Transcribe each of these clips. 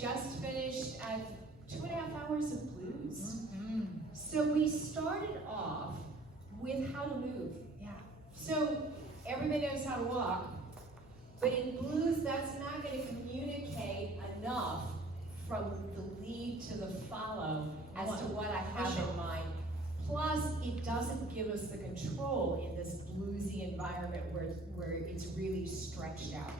just finished 2.5 hours of blues. So we started off with how to move. Yeah. So everybody knows how to walk, but in blues, that's not going to communicate enough from the lead to the follow as to what I have in mind. Plus, it doesn't give us the control in this bluesy environment where it's really stretched out.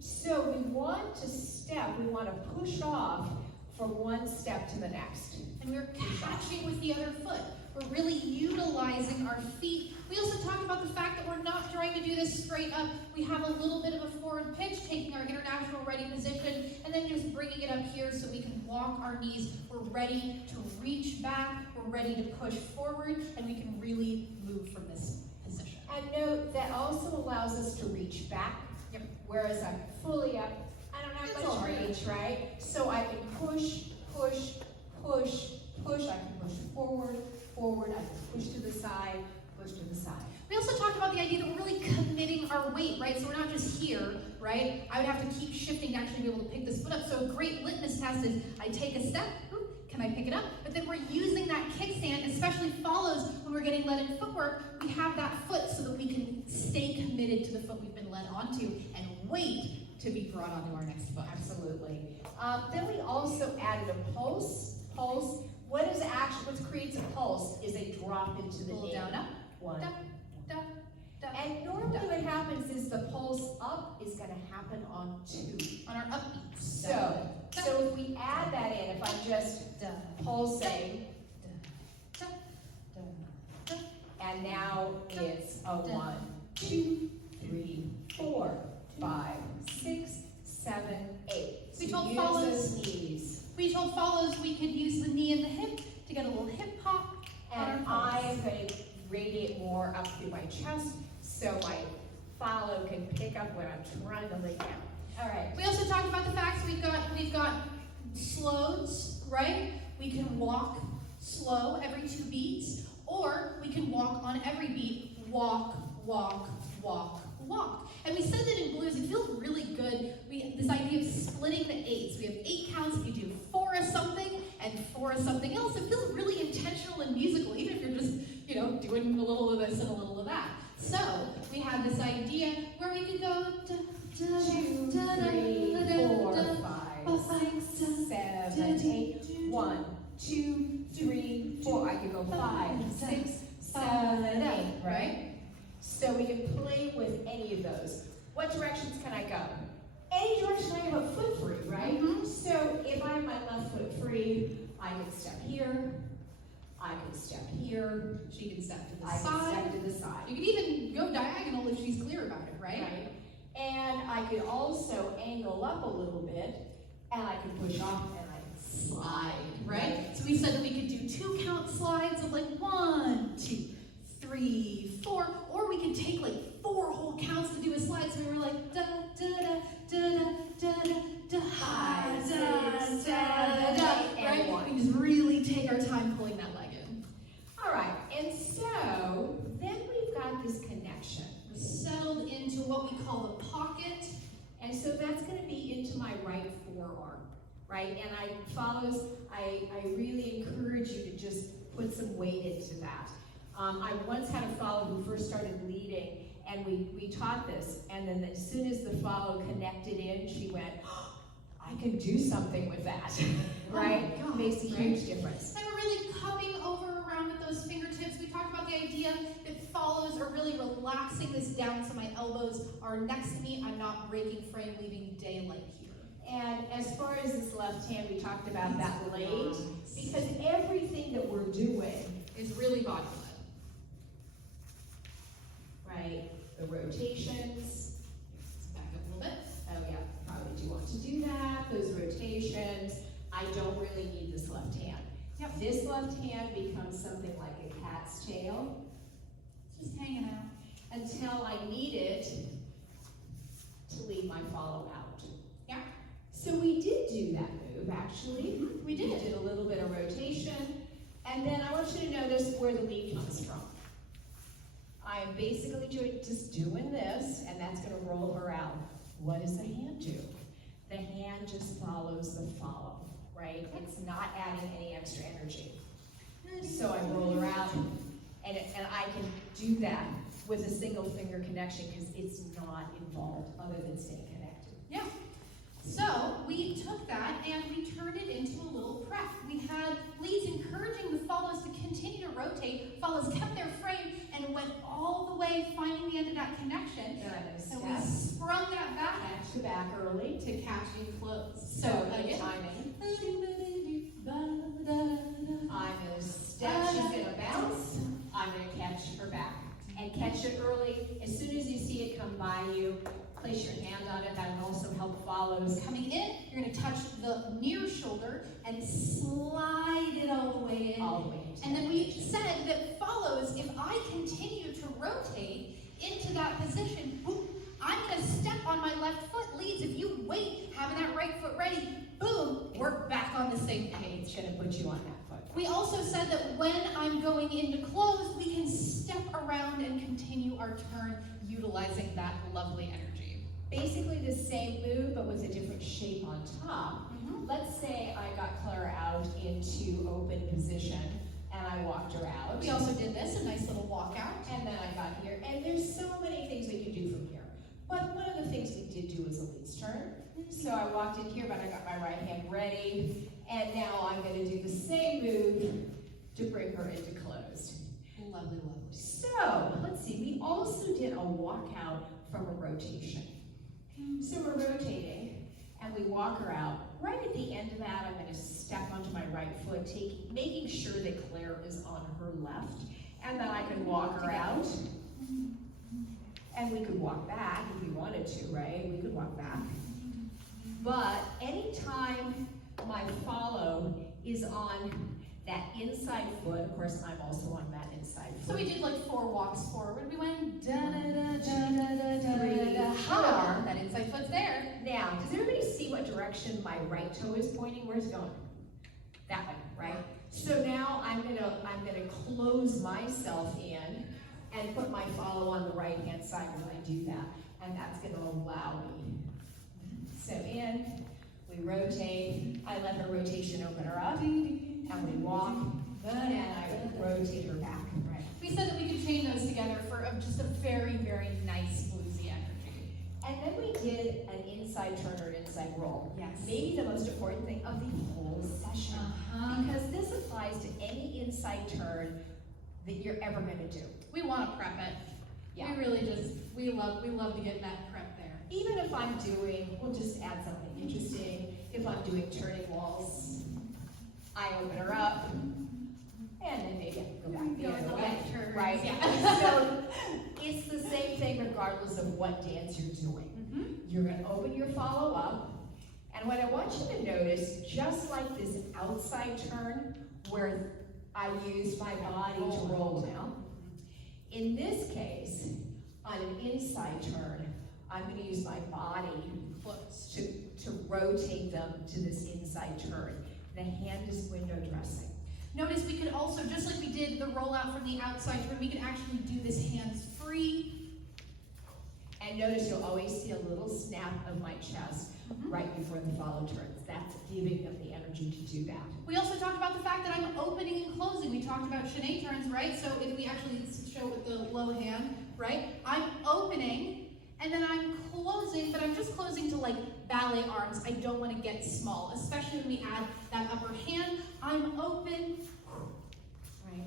So we want to push off from one step to the next. And we're catching with the other foot. We're really utilizing our feet. We also talked about the fact that we're not trying to do this straight up. We have a little bit of a forward pitch, taking our international ready position, and then just bringing it up here so we can walk our knees. We're ready to reach back. We're ready to push forward, and we can really move from this position. And note that also allows us to reach back. Yep. Whereas I'm fully up, I don't have much reach, right? So I can push, push, push, push. I can push forward, forward. I can push to the side, push to the side. We also talked about the idea that we're really committing our weight, right? So we're not just here, right? I would have to keep shifting to actually be able to pick this foot up. So a great litmus test is I take a step, can I pick it up? But then we're using that kickstand, especially follows when we're getting led in footwork. We have that foot so that we can stay committed to the foot we've been led onto and wait to be brought onto our next foot. Absolutely. Then we also added a pulse. What creates a pulse is a drop into the knee. Down, up. One. Down, down, down. And normally what happens is the pulse up is going to happen on 2. On our upbeats. So if we add that in, if I'm just pulsing, and now it's a 1, 2, 3, 4, 5, 6, 7, 8. So We told use follows. those knees. We told follows we could use the knee and the hip to get a little hip hop. And I am going to radiate more up through my chest so my follow can pick up when I'm trying to lay down. All right. We also talked about the fact we've got slows, right? We can walk slow every 2 beats, or we can walk on every beat, walk, walk, walk, walk. And we said that in blues, it feels really good. This idea of splitting the 8s. We have 8 counts. If you do 4 of something and 4 of something else, it feels really intentional and musical, even if you're just, doing a little of this and a little of that. So we have this idea where we could go 2, 3, 4, 5, 6, 7, 8. 1, 2, 3, 4. I could go 5, 6, 7, 8, right? So we can play with any of those. What directions can I go? Any direction I have a foot free, right? So if I have my left foot free, I can step here. I can step here. She can step to the I side. can step to the side. You can even go diagonal if she's clear about it, right? Right. And I could also angle up a little bit, and I can push off and I can slide, Right? So we said that we could do 2 count slides of like 1, 2, 3, 4, or we could take like 4 whole counts to do a slide. So we were like da da da da da da da 5, 6, 7, 8, right? and 1. We just really take our time pulling that leg in. All right, and so then we've got this connection. We're settled into what we call the pocket. And so that's going to be into my right forearm, right? And I really encourage you to just put some weight into that. I once had a follow who first started leading, and we taught this, and then as soon as the follow connected in, she went, oh, I can do something with that, right? Oh my God, Makes a huge difference. And we're really cupping over around with those fingertips. We talked about the idea that follows are really relaxing this down so my elbows are next to me. I'm not breaking frame, leaving daylight here. And as far as this left hand, we talked about that blade, because everything that we're doing is really body led. right? The rotations. Let's back up a little bit. Oh yeah, probably do want to do that. Those rotations. I don't really need this left hand. Yep. This left hand becomes something like a cat's tail Just hanging out. until I need it to lead my follow out. Yeah. So we did do that move, actually. We did. We did a little bit of rotation. And then I want you to notice where the lead comes from. I am basically just doing this, and that's going to roll her out. What does the hand do? the hand just follows the follow, right? It's not adding any extra energy. So I roll around, and I can do that with a single finger connection because it's not involved other than staying connected. Yeah. So we took that and we turned it into a little prep. We had leads encouraging the follows to continue to rotate. Follows kept their frame and went all the way, finding the end of that connection. And we sprung that back. Catch the back early. To catch you close. So good timing. I'm going to step, she's going to bounce. I'm going to catch her back. And catch it early. As soon as you see it come by you, place your hand on it. That will also help follows. Coming in, you're going to touch the near shoulder and slide it all the way in. All the way in. And then we said that follows, if I continue to rotate into that position, boom, I'm going to step on my left foot. Leads, if you wait, having that right foot ready, boom, we're back on the same page. It's going to put you on that foot. We also said that when I'm going into close, we can step around and continue our turn utilizing that lovely energy. Basically the same move, but with a different shape on top. Let's say I got Clara out into open position, and I walked her out. We also did this, a nice little walkout. And then I got here, and there's so many things we can do from here. But one of the things we did do was a leads turn. So I walked in here, but I got my right hand ready, and now I'm going to do the same move to bring her into closed. Lovely, lovely. So, let's see, we also did a walkout from a rotation. So we're rotating, and we walk her out. Right at the end of that, I'm going to step onto my right foot, making sure that Claire is on her left, and then I can walk her out. And we could walk back if we wanted to, right? We could walk back. But anytime my follow is on that inside foot, of course, I'm also on that inside foot. So we did like 4 walks forward. We went da da da da da da da da. Ha! That inside foot's there. Now, does everybody see what direction my right toe is pointing? Where's it going? That way, right? So now I'm gonna close myself in and put my follow on the right hand side when I do that, and that's gonna allow me. So in, we rotate. I let her rotation open her up, and we walk, and I rotate her back. Right. We said that we could chain those together for just a very, very nice bluesy energy. And then we did an inside turn or an inside roll. Yes. Maybe the most important thing of the whole session. Because this applies to any inside turn that you're ever going to do. We want to prep it. Yeah. We really just, we love to get that prep there. Even if I'm doing, we'll just add something interesting. If I'm doing turning walls, I open her up, and then maybe I can go back the other way, right? Yeah. So it's the same thing regardless of what dance you're doing. You're going to open your follow up, and what I want you to notice, just like this outside turn where I use my body to roll down, in this case, on an inside turn, I'm going to use my body to rotate them to this inside turn. The hand is window dressing. Notice we could also, just like we did the rollout from the outside turn, we could actually do this hands free. And notice you'll always see a little snap of my chest right before the follow turns. That's giving them the energy to do that. We also talked about the fact that I'm opening and closing. We talked about chaîné turns, right? So if we actually show with the low hand, right? I'm opening, and then I'm closing, but I'm just closing to like ballet arms. I don't want to get small, especially when we add that upper hand. I'm open. Right.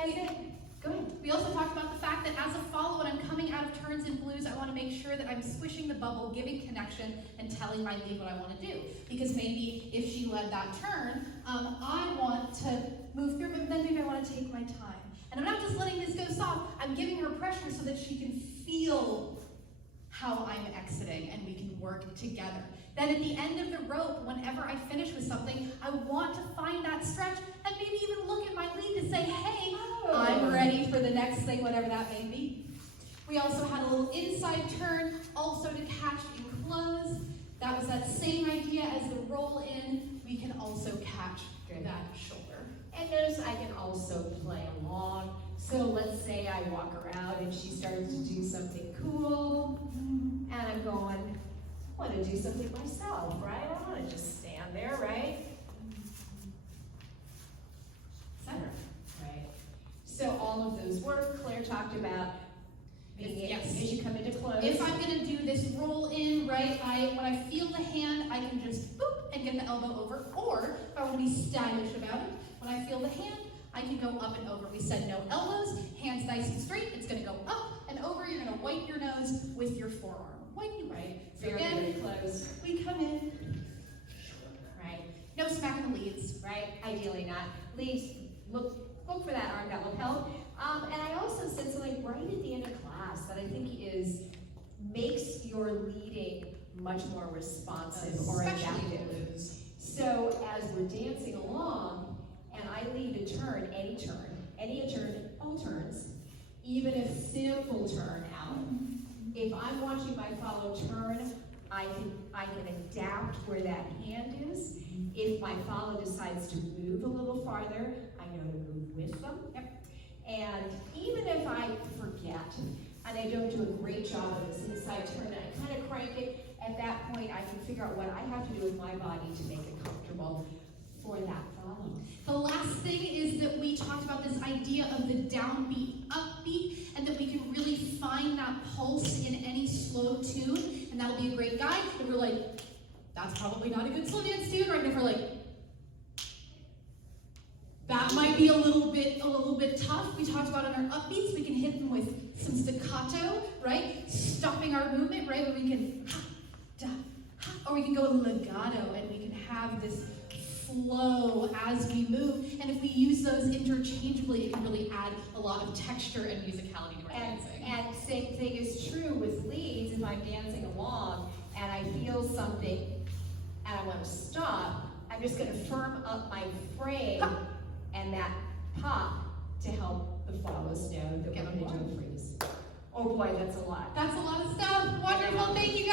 And then, go ahead. We also talked about the fact that as a follow, when I'm coming out of turns and blues, I want to make sure that I'm squishing the bubble, giving connection, and telling my lead what I want to do. Because maybe if she led that turn, I want to move through, but then maybe I want to take my time. And I'm not just letting this go soft, I'm giving her pressure so that she can feel how I'm exiting, and we can work together. Then at the end of the rope, whenever I finish with something, I want to find that stretch and maybe even look at my lead to say, hey, I'm ready for the next thing, whatever that may be. We also had a little inside turn, also to catch and close. That was that same idea as the roll in. We can also catch that shoulder. And notice I can also play along. So let's say I walk her out and she starts to do something cool, and I'm going 1 want to do something myself, right? I don't want to just stand there, right? Center, right? So all of those work. Claire talked about being Yes. as you come into close. If I'm going to do this roll in, right, when I feel the hand, I can just boop and get the elbow over. Or if I want to be stylish about it, when I feel the hand, I can go up and over. We said no elbows, hands nice and straight. It's going to go up and over. You're going to wipe your nose with your forearm. Wipey, right? So Very, again, very close. we come in, Right, no smacking the leads. right? Ideally not. Leaves, look for that arm, that will help. And I also said something right at the end of class that I think makes your leading much more responsive or Especially adaptive. blues. So as we're dancing along, and I lead a turn, all turns, even a simple turn out. If I'm watching my follow turn, I can adapt where that hand is. If my follow decides to move a little farther, I know to move with them. And even if I forget, and I don't do a great job of this inside turn, and I kind of crank it, at that point I can figure out what I have to do with my body to make it comfortable for that follow. The last thing is that we talked about this idea of the downbeat, upbeat, and that we can really find that pulse in any slow tune, and that'll be a great guide. And we're like, that's probably not a good slow dance tune, right? And if we're like, that might be a little bit tough. We talked about on our upbeats, we can hit them with some staccato, right? Stopping our movement, right? Where we can ha, da, ha, or we can go legato, and we can have this flow as we move. And if we use those interchangeably, it can really add a lot of texture and musicality to our dancing. And same thing is true with leads. If I'm dancing along and I feel something and I want to stop, I'm just going to firm up my frame and that pop to help the follows know that we're going to do a freeze. Oh boy, that's a lot. That's a lot of stuff. Wonderful. Thank you.